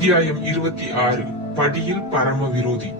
அத்தியாயம் இருபத்தி ஆறு படியில் பரம விரோதி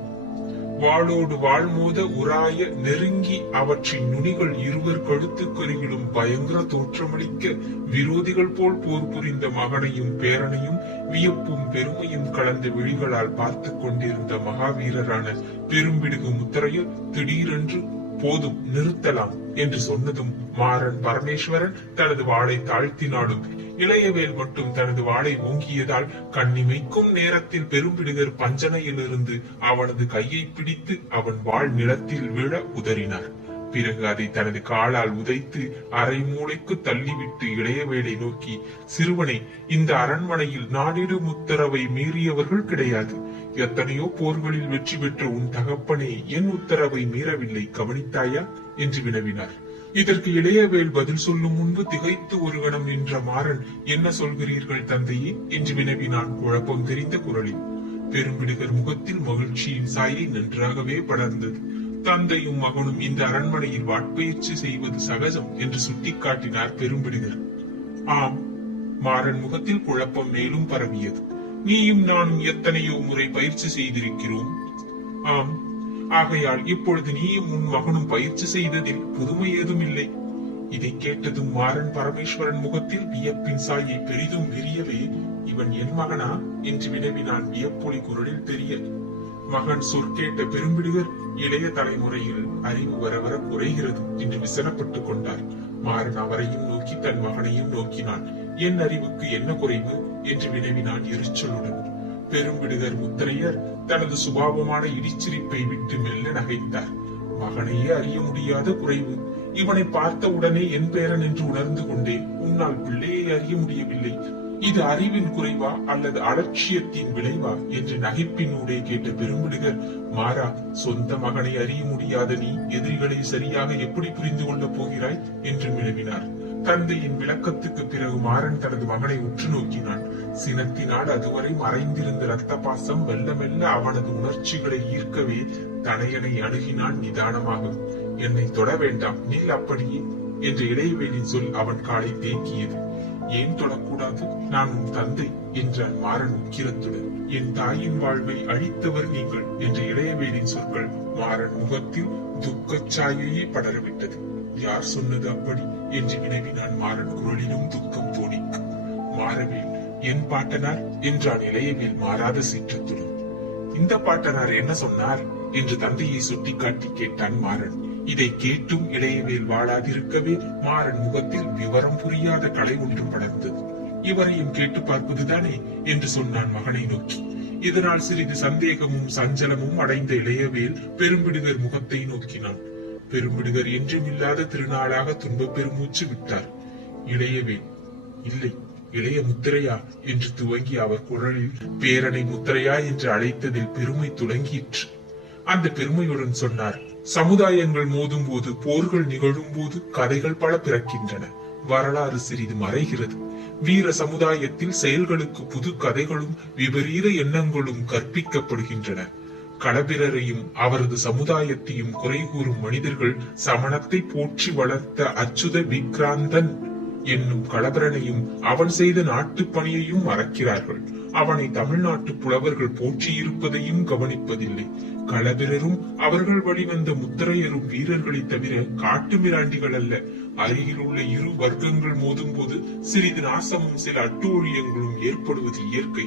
வாளோடு வாழ்மோத உராய நெருங்கி அவற்றின் நுனிகள் இருவர் கழுத்துக்கருகிலும் பயங்கர தோற்றமளிக்க விரோதிகள் போல் போர் புரிந்த மகனையும் பேரனையும் வியப்பும் பெருமையும் கலந்த விழிகளால் பார்த்து கொண்டிருந்த மகாவீரரான பெரும்பிடுகு முத்தரையர் திடீரென்று போதும் நிறுத்தலாம் என்று சொன்னதும் மாறன் பரமேஸ்வரன் தனது வாளை தாழ்த்தினாலும் இளையவேல் மட்டும் தனது வாளை ஓங்கியதால் கண்ணிமைக்கும் நேரத்தில் பெரும்பிடுகர் பஞ்சனையிலிருந்து அவனது கையை பிடித்து அவன் வாழ் நிலத்தில் விழ உதறினார். பிறகு அதை தனது காலால் உதைத்து அரை மூளைக்கு தள்ளிவிட்டு இளையவேலை நோக்கி சிறுவனை இந்த அரண்மனையில் நாடிடும் உத்தரவை மீறியவர்கள் கிடையாது. எத்தனையோ போர்களில் வெற்றி பெற்ற உன் தகப்பனே என் உத்தரவை மீறவில்லை கவனித்தாயா? என்று வினவினார். இதற்கு இளையவேல் பதில் சொல்லும் முன்பு திகைத்து ஒரு கணம் நின்ற மாறன் என்ன சொல்கிறீர்கள் தந்தையே? என்று வினவினான். குழப்பம் தெரிந்த குரலில் பெரும்பிடுகர் முகத்தில் மகிழ்ச்சியின் சாயை நன்றாகவே படர்ந்தது. தந்தையும் மகனும் இந்த அரண்மனையில் வாட்பயிற்சி செய்வது சகஜம் என்று சுட்டிக்காட்டினார் பெரும்பிடுகர். ஆம் மாறன் முகத்தில் குழப்பம் மேலும் பரவியது. நீயும் நானும் எத்தனையோ முறை பயிற்சி செய்திருக்கிறோம். ஆம். ஆகையால் இப்பொழுது நீயும் உன் மகனும் பயிற்சி செய்ததில் புதுமை ஏதும் இல்லை இதை கேட்டதும் மாறன் பரமேஸ்வரன் முகத்தில் வியப்பின் சாயை பெரிதும் விரியவே இவன் என் மகனா? என்று வினவினான் வியப்பொலி குரலில் தெரிய மகன் சொற்கேட்ட பெரும்பிடுவர் இளைய தலைமுறையில் அறிவு வர வர குறைகிறது என்று விசனப்பட்டுக் கொண்டார். மாறன் அவரையும் நோக்கி தன் மகனையும் நோக்கினான். என் அறிவுக்கு என்ன குறைவு? என்று வினவினான் எரிச்சலுடன். பெரும்பிடுதர் முத்திரையர் தனது சுபாவமான இடிச்சிரிப்பை விட்டு மெல்ல நகைத்தார். மகனையே அறிய முடியாத குறைவு. இவனை பார்த்த உடனே என் பேரன் என்று உணர்ந்து கொண்டேன். உன்னால் பிள்ளையை அறிய முடியவில்லை. இது அறிவின் குறைவா அல்லது அலட்சியத்தின் விளைவா என்று நகைப்பினூடே கேட்ட பெரும்பிடுகர் மாறா சொந்த மகனை அறிய முடியாத நீ எதிரிகளை சரியாக எப்படி புரிந்து கொள்ளப் போகிறாய்? என்று வினவினார். தந்தையின் விளக்கத்துக்கு பிறகு மாறன் தனது மகனை உற்று நோக்கினான். சினத்தினால் அதுவரை மறைந்திருந்த ரத்த பாசம் மெல்ல மெல்ல அவனது உணர்ச்சிகளை ஈர்க்கவே தனையனை அணுகினான் நிதானமாக. என்னை தொட வேண்டாம் நில் அப்படியே என்ற இடைவேளின் சொல் அவன் காலை தேக்கியது. ஏன் தொடக்கூடாது? நான் உன் தந்தை என்றான் மாறன் உக்கிரத்துடன் என் தாயின் வாழ்வை அழித்தவர் நீங்கள் என்ற இளையவேலின் சொற்கள் மாறன் முகத்தில் துக்கச் சாயையே படரவிட்டது. யார் சொன்னது அப்படி என்று வினவினான் மாறன் குரலிலும் துக்கம் தோணிக்க மாறவேல் என் பாட்டனார் என்றான் இளையவேல் மாறாத சீற்றத்துடன். இந்த பாட்டனார் என்ன சொன்னார்? என்று தந்தையை சுட்டிக்காட்டி கேட்டான் மாறன். இதை கேட்டும் இளையவேல் வாழாதிருக்கவே மாறன் முகத்தில் விவரம் புரியாத கலை ஒன்றும் படர்ந்தது. இவரையும் கேட்டு பார்ப்பதுதானே? என்று சொன்னான் மகனை நோக்கி. இதனால் சிறிது சந்தேகமும் சஞ்சலமும் அடைந்த இளையவேல் பெரும்பிடுகர் முகத்தை நோக்கினான். பெரும்பிடுகர் என்றுமில்லாத திருநாளாக துன்பப் பெருமூச்சு விட்டார். இளையவேல் இல்லை இளைய முத்திரையா? என்று துவங்கி அவர் குரலில் பேரனை முத்திரையா? என்று அழைத்ததில் பெருமை துளங்கிற்று. அந்த பெருமையுடன் சொன்னார். சமுதாயங்கள் மோதும் போது போர்கள் நிகழும் போது கதைகள் பல பிறக்கின்றன. வரலாறு சிறிது மறைகிறது. வீர சமுதாயத்தில் செயல்களுக்கு புது கதைகளும் விபரீத எண்ணங்களும் கற்பிக்கப்படுகின்றன. களபிரரையும் அவரது சமுதாயத்தையும் குறை கூறும் மனிதர்கள் சமணத்தை போற்றி வளர்த்த அச்சுத விக்ராந்தன் என்னும் களபிரனையும் அவன் செய்த நாட்டுப் பணியையும் மறக்கிறார்கள். அவனை தமிழ்நாட்டு புலவர்கள் போற்றியிருப்பதையும் கவனிப்பதில்லை. களபிரரும் அவர்கள் வழிவந்த முத்திரையரும் வீரர்களை தவிர காட்டு மிராண்டிகள் அல்ல. அருகில் உள்ள இரு வர்க்கங்கள் மோதும் போது சிறிது நாசமும் சில அட்டூழியங்களும் ஏற்படுவது இயற்கை.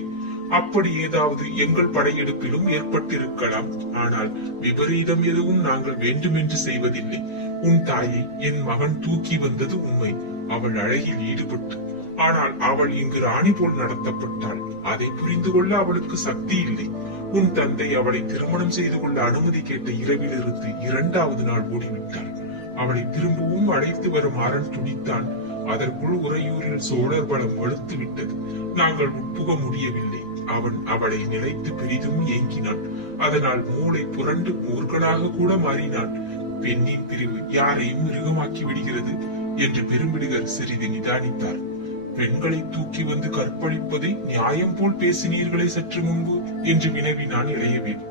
அப்படி ஏதாவது எங்கள் படையெடுப்பிலும் ஏற்பட்டிருக்கலாம். ஆனால் விபரீதம் எதுவும் நாங்கள் வேண்டுமென்று செய்வதில்லை. உன் தாயை என் மகன் தூக்கி வந்தது உண்மை. அவள் அழகில் ஈடுபட்டு. ஆனால் அவள் இங்கு ராணி போல் நடத்தப்பட்டாள். அதை புரிந்து கொள்ள அவளுக்கு சக்தி இல்லை. உன் தந்தை அவளை திருமணம் செய்து கொள்ள அனுமதி கேட்ட இரவிலிருந்து இரண்டாவது நாள் ஓடிவிட்டார் அவளை திரும்பவும் அழைத்து வரும் அரண் துடித்தான். அதற்குள் உறையூரில் சோழர் பலம் வலுத்து விட்டது. நாங்கள் உட்புக முடியவில்லை. அவன் அவளை நினைத்து பெரிதும் ஏங்கினான். அதனால் மூளை புரண்டு ஊர்களாக கூட மாறினான். பெண்ணின் பிரிவு யாரையும் மிருகமாக்கி விடுகிறது என்று பெருமிடுகர் சிறிது நிதானித்தார். பெண்களை தூக்கி வந்து கற்பழிப்பதை நியாயம் போல் பேசினீர்களே சற்று முன்பு என்று வினவினான் இளையவேல்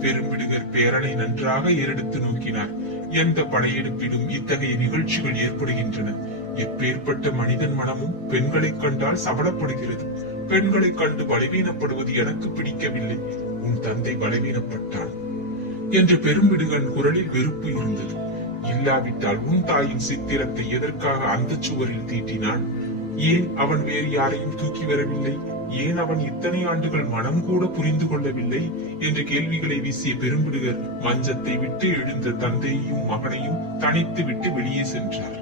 பெரும்பிடுகர் பேரனை நன்றாக ஏறெடுத்து நோக்கினார். எந்த படையெடுப்பிலும் இத்தகைய நிகழ்ச்சிகள் ஏற்படுகின்றன. எப்பேற்பட்ட மனிதன் மனமும் பெண்களை கண்டால் சபலப்படுகிறது. பெண்களை கண்டு பலவீனப்படுவது எனக்கு பிடிக்கவில்லை. உன் தந்தை பலவீனப்பட்டான் என்று பெரும்பிடுகன் குரலில் வெறுப்பு இருந்தது. இல்லாவிட்டால் உன் தாயின் சித்திரத்தை எதற்காக அந்த சுவரில் தீட்டினான்? ஏன் அவன் வேறு யாரையும் தூக்கி வரவில்லை? ஏன் அவன் இத்தனை ஆண்டுகள் மனம் கூட புரிந்து கொள்ளவில்லை? என்ற கேள்விகளை வீசிய பெரும்பிடுகர் மஞ்சத்தை விட்டு எழுந்த தந்தையையும் மகனையும் தனித்து விட்டு வெளியே சென்றார்.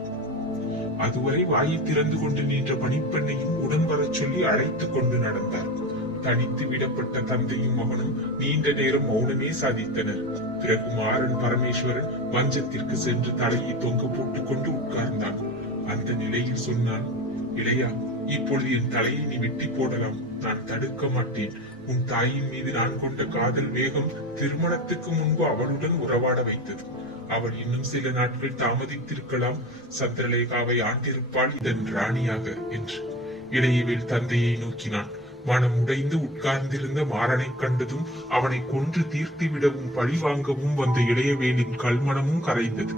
அதுவரை வாயை திறந்து கொண்டு நின்ற பணிப்பெண்ணையும் உடன் வரச் சொல்லி அழைத்துக் கொண்டு நடந்தார். தனித்து விடப்பட்ட தந்தையும் மகனும் நீண்ட நேரம் மௌனமே சாதித்தனர். பிறகு மாறன் பரமேஸ்வரன் மஞ்சத்திற்கு சென்று தலையை தொங்க போட்டுக் கொண்டு உட்கார்ந்தான். அந்த நிலையில் சொன்னான் இளையா இப்பொழுது என் தலையை நீ வெட்டி போடலாம். நான் தடுக்க மாட்டேன். உன் தாயின் மீது நான் கொண்ட காதல் வேகம் திருமணத்துக்கு முன்பு அவளுடன் உறவாட வைத்தது. அவள் இன்னும் சில நாட்கள் தாமதித்திருக்கலாம். சந்திரலேகாவை ஆண்டிருப்பாள் இதன் ராணியாக என்று. இளையவேல் தந்தையை நோக்கினான். மனம் உடைந்து உட்கார்ந்திருந்த மாறனை கண்டதும் அவனை கொன்று தீர்த்து விடவும் பழி வாங்கவும் வந்த இளையவேலின் கல்மனமும் கரைந்தது.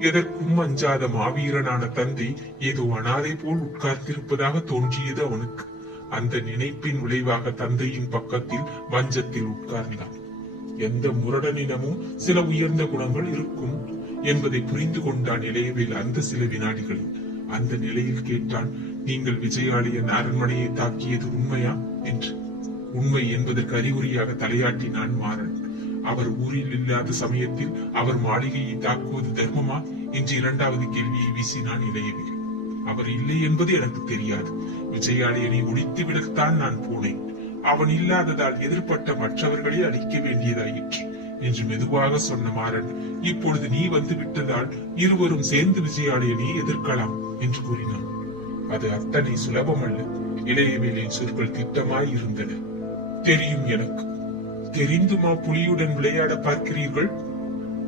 எதற்கும் அஞ்சாத மாவீரனான தந்தை ஏதோ அனாதை போல் உட்கார்ந்திருப்பதாக தோன்றியது அவனுக்கு. அந்த நினைப்பின் விளைவாக தந்தையின் பக்கத்தில் மஞ்சத்தில் உட்கார்ந்தான். எந்த முரடனிடமும் சில உயர்ந்த குணங்கள் இருக்கும் என்பதை புரிந்து கொண்டான் இளையவேல் அந்த சில வினாடிகளில். அந்த நிலையில் கேட்டான் நீங்கள் விஜயாலயன் அரண்மனையை தாக்கியது உண்மையா? என்று. உண்மை என்பதற்கு அறிகுறியாக தலையாட்டினான் மாறன். அவர் ஊரில் இல்லாத சமயத்தில் அவர் மாளிகையை தாக்குவது தர்மமா என்று இரண்டாவது கேள்வியை வீசினான் இளையவேல் அவர் இல்லை என்பது எனக்கு தெரியாது. விஜயாலயனை ஒழித்து விடத்தான் நான் போனேன். அவன் இல்லாததால் எதிர்ப்பட்ட மற்றவர்களை அழிக்க வேண்டியதாயிற்று என்று மெதுவாக சொன்ன மாறன் இப்பொழுது நீ வந்து விட்டதால் இருவரும் சேர்ந்து விஜயாலயனை எதிர்க்கலாம் என்று கூறினான். அது அத்தனை சுலபமல்ல. இளையவேலின் சொற்கள் திட்டமாய் இருந்தன. தெரியும் எனக்கு. தெரிந்துமா புலியுடன் விளையாட பார்க்கிறீர்கள்?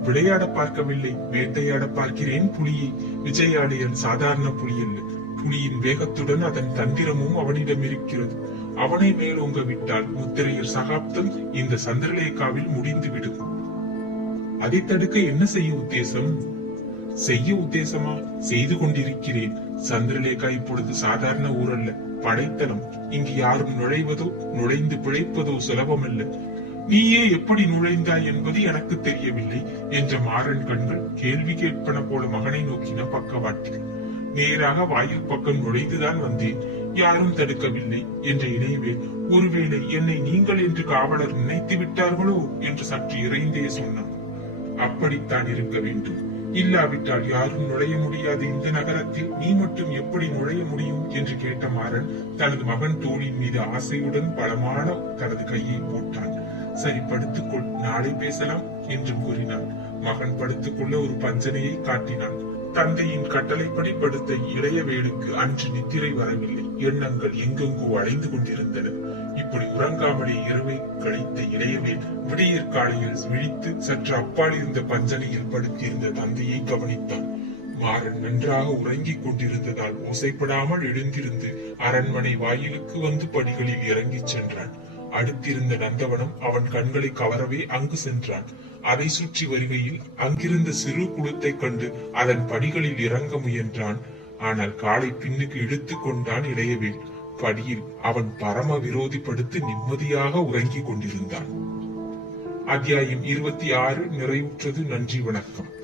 விளையாட பார்க்கவில்லை. வேட்டையாட பார்க்கிறேன் புலியை. விஜயாலயன் சாதாரண புலி அல்ல. புலியின் வேகத்துடன் அதன் தந்திரமும் அவனிடம் இருக்கிறது. அவனை மேலோங்க விட்டால் முத்திரையர் சகாப்தம் இந்த சந்திரலேகாவில் முடிந்துவிடும் அதை தடுக்க என்ன செய்ய உத்தேசம்? செய்ய உத்தேசமா? செய்து கொண்டிருக்கிறேன். சந்திரலேகா இப்பொழுது சாதாரண ஊரல்ல படைத்தளம். இங்கு யாரும் நுழைவதோ நுழைந்து பிழைப்பதோ சுலபமல்ல. நீயே எப்படி நுழைந்தாய் என்பது எனக்கு தெரியவில்லை என்ற மாறன் கண்கள் கேள்வி கேட்பன போல மகனை நோக்கின பக்கவாட்டில். நேராக வாயில் பக்கம் நுழைந்துதான் வந்தேன். யாரும் தடுக்கவில்லை என்ற இணைவேல் ஒருவேளை என்னை நீங்கள் என்று காவலர் நினைத்து விட்டார்களோ என்று சற்று இறைந்தே சொன்னான். அப்படித்தான் இருக்க வேண்டும். இல்லாவிட்டால் யாரும் நுழைய முடியாத இந்த நகரத்தில். நீ மட்டும் எப்படி நுழைய முடியும் என்று கேட்ட மாறன் தனது மகன் தோழின் மீது ஆசையுடன் பலமான தனது கையை போட்டான். சரி படுத்துக்கொள் நாளை பேசலாம் என்று கூறினான். மகன் படுத்துக்கொள்ள ஒரு பஞ்சனையை காட்டினான். தந்தையின் கட்டளைப்படி படுத்த இளையவேலுக்கு அன்று நித்திரை வரவில்லை. எண்ணங்கள் எங்கெங்கோ அலைந்து கொண்டிருந்தன. இப்படி உறங்காமலே இரவை கழித்த இளையவேல் விடியற் காலையில் விழித்து சற்று அப்பால் இருந்த பஞ்சனையில் படுத்தியிருந்த தந்தையை கவனித்தான். மாறன் நன்றாக உறங்கிக் கொண்டிருந்ததால் ஓசைப்படாமல் எழுந்திருந்து அரண்மனை வாயிலுக்கு வந்து படிகளில் இறங்கிச் சென்றான். அடுத்திருந்த நந்தவனம் அவன் கண்களை கவரவே அங்கு சென்றான். அதை சுற்றி வருகையில் அங்கிருந்த சிறு குளத்தைக் கண்டு அதன் படிகளில் இறங்க முயன்றான். ஆனால் காலை பின்னுக்கு இழுத்துக் கொண்டான் இளையவேல். படியில் அவன் பரம விரோதி படுத்து நிம்மதியாக உறங்கிக் கொண்டிருந்தான். அத்தியாயம் இருபத்தி ஆறு நிறைவுற்றது நன்றி வணக்கம்.